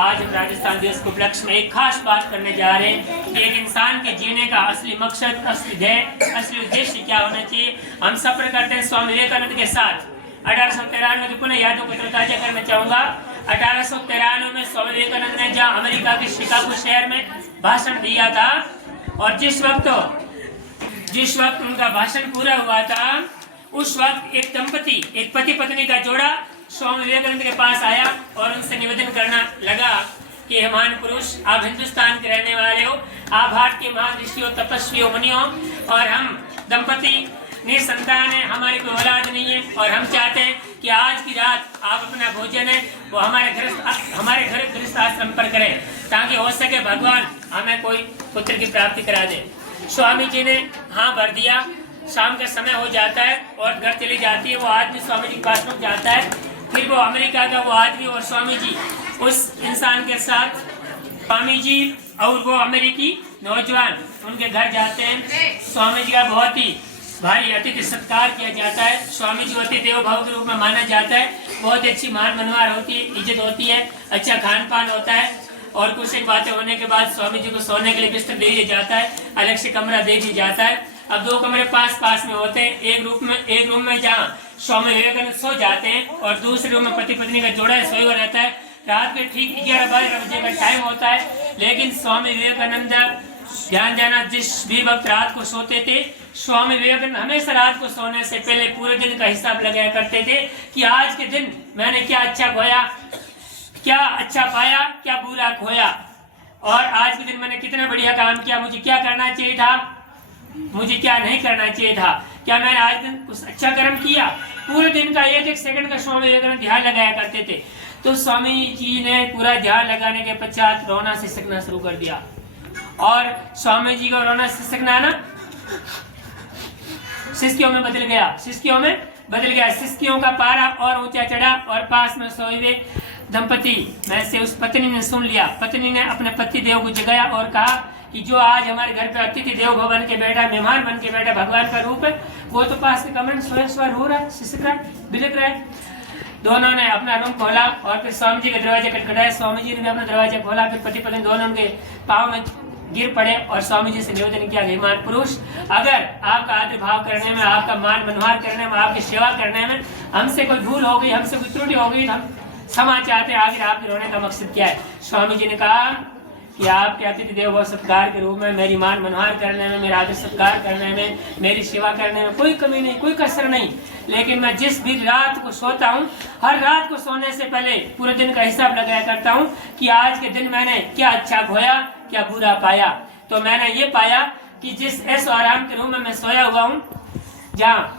आज हम राजस्थान दिवस के उपलक्ष्य में एक खास बात करने जा रहे हैं कि एक इंसान के जीने का असली मकसद, असली ध्येय, असली उद्देश्य क्या होना चाहिए। हम सफर करते हैं स्वामी विवेकानंद के साथ। 1893 की पुनः यादों को ताजा करना चाहूंगा। 1893 में स्वामी विवेकानंद ने जहाँ अमेरिका के शिकागो शहर में भाषण दिया था, और जिस वक्त उनका भाषण पूरा हुआ था, उस वक्त एक दंपति, एक पति पत्नी का जोड़ा स्वामी विवेकानंद के पास आया और उनसे निवेदन करना लगा कि महान पुरुष, आप हिंदुस्तान के रहने वाले हो, आप भारत के महान ऋषियों, तपस्वियों, मुनियों, और हम दंपति निसंतान है, हमारी कोई औलाद नहीं है, और हम चाहते हैं कि आज की रात आप अपना भोजन है वो हमारे घर गृहस्थ आश्रम पर करें, ताकि हो सके भगवान हमें कोई पुत्र की प्राप्ति करा दे। स्वामी जी ने हाँ भर दिया। शाम का समय हो जाता है और घर चली जाती है। वो आदमी स्वामी जी के पास रुक जाता है। फिर वो अमेरिका का वो आदमी और स्वामी जी उस इंसान के साथ, स्वामी जी और वो अमेरिकी नौजवान उनके घर जाते हैं। स्वामी जी का बहुत ही भारी अतिथि सत्कार किया जाता है। स्वामी जी अति देव भाव के रूप में माना जाता है। बहुत अच्छी मान मनवार होती है, इज्जत होती है, अच्छा खान पान होता है, और कुछ एक बातें होने के बाद स्वामी जी को सोने के लिए बिस्तर दे दिया जाता है, अलग से कमरा दे दिया जाता है। अब दो कमरे पास में होते हैं। एक रूम में जहाँ स्वामी विवेकानंद सो जाते हैं और दूसरे रूम में पति पत्नी का जोड़ा सोया हुआ रहता है। रात के ठीक 11-12 बजे का टाइम होता है, लेकिन स्वामी विवेकानंद ध्यान जाना, जिस भी वक्त रात को सोते थे, स्वामी विवेकानंद हमेशा रात को सोने से पहले पूरे दिन का हिसाब लगाया करते थे कि आज के दिन मैंने क्या अच्छा खोया, क्या अच्छा पाया, क्या बुरा खोया, और आज के दिन मैंने कितना बढ़िया काम किया, मुझे क्या करना चाहिए था, मुझे क्या नहीं करना चाहिए था, क्या मैंने आज दिन कुछ अच्छा कर्म किया। पूरे दिन का एक सेकंड का स्वामी विवेकानंद ध्यान लगाया करते थे। तो स्वामी जी ने पूरा ध्यान लगाने के पश्चात रोना सिसकना शुरू कर दिया, और स्वामी जी को रोना सिसकना ना सिसकियों में बदल गया। सिसकियों का पारा और ऊंचा चढ़ा, और पास में सोए हुए दंपति में से उस पत्नी ने सुन लिया। पत्नी ने अपने पति देव को जगाया और कहा कि जो आज हमारे घर पे अतिथि देव भव बन के बैठा, मेहमान बन के बैठा, भगवान का रूप है, वो तो पास के कमरे में स्वयं रो रहा है, सिसक रहा है, बिलक रहा है। दोनों ने अपना रूम खोला और फिर स्वामी जी के दरवाजे खटखटाए। स्वामी जी ने अपना दरवाजा खोला। फिर पति पत्नी दोनों उनके पाँव में गिर पड़े और स्वामी जी से निवेदन किया, महान पुरुष, अगर आपका आदर भाव करने में, आपका मान मनोहार करने में, आपकी सेवा करने में हमसे कोई भूल हो गई, हमसे कोई त्रुटि हो गई, हम क्षमा चाहते हैं। आखिर आपके रोने का मकसद क्या है। स्वामी जी ने कहा कि आपके अतिथि देव भव सत्कार के रूप में मेरी मान मनोहार करने में, मेरा आदर सत्कार करने में, मेरी सेवा करने में कोई कमी नहीं, कोई कसर नहीं, लेकिन मैं जिस भी रात को सोता हूँ, हर रात को सोने से पहले पूरे दिन का हिसाब लगाया करता हूँ कि आज के दिन मैंने क्या अच्छा खोया, क्या बुरा पाया। तो मैंने ये पाया कि जिस ऐसो आराम के रूम में मैं सोया हुआ हूँ, जहाँ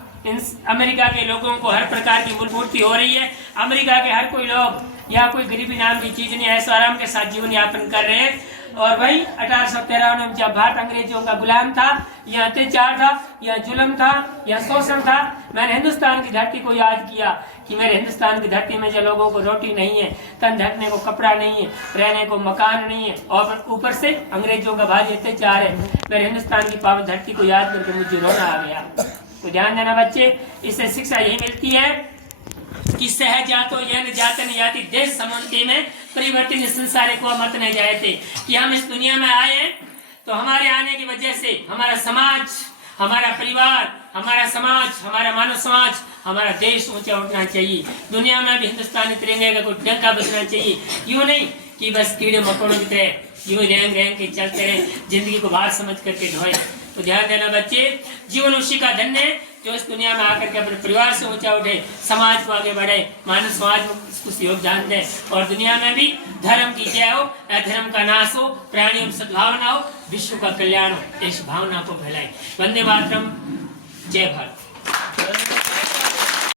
अमेरिका के लोगों को हर प्रकार की मूलपूर्ति हो रही है, अमेरिका के हर कोई लोग यहाँ कोई गरीबी नाम की चीज नहीं, ऐसा आराम के साथ जीवन यापन कर रहे हैं। और भाई 1853 में जब भारत अंग्रेजों का गुलाम था, यहाँ अत्याचार था, यहाँ जुल्म था, यहाँ शोषण था, मैंने हिंदुस्तान की धरती को याद किया कि मेरे हिंदुस्तान की धरती में जो लोगों को रोटी नहीं है, तन ढकने को कपड़ा नहीं है, रहने को मकान नहीं है, और ऊपर से अंग्रेजों का भारी अत्याचार है, मेरे हिंदुस्तान की पावन धरती को याद करके मुझे रोना आ गया। तो ध्यान देना बच्चे, इससे शिक्षा यही मिलती है कि सहजातो यन जातन याति देश समुन्ति में परिवर्तन संसारे को मत नहीं जाए थे, कि हम इस दुनिया में आए हैं तो हमारे आने की वजह से हमारा समाज, हमारा परिवार, हमारा समाज, हमारा मानव समाज, हमारा देश ऊंचा उठना चाहिए। दुनिया में भी हिंदुस्तानी तिरंगे का कोई डंका बचना चाहिए। यूं नहीं कि बस कीड़े मकोड़ों की तरह यूं रेंग के चलते रहे, जिंदगी को बात समझ करके ढोए। तो ध्यान देना बच्चे, जीवन उसी का धन्य है जो इस दुनिया में आकर के अपने परिवार से ऊंचा उठे, समाज को आगे बढ़े, मानव समाज में कुछ योगदान दे, और दुनिया में भी धर्म की जय हो, अधर्म का नाश हो, प्राणियों में सद्भावना हो, विश्व का कल्याण हो, इस भावना को फैलाए। वंदे मातरम, जय भारत।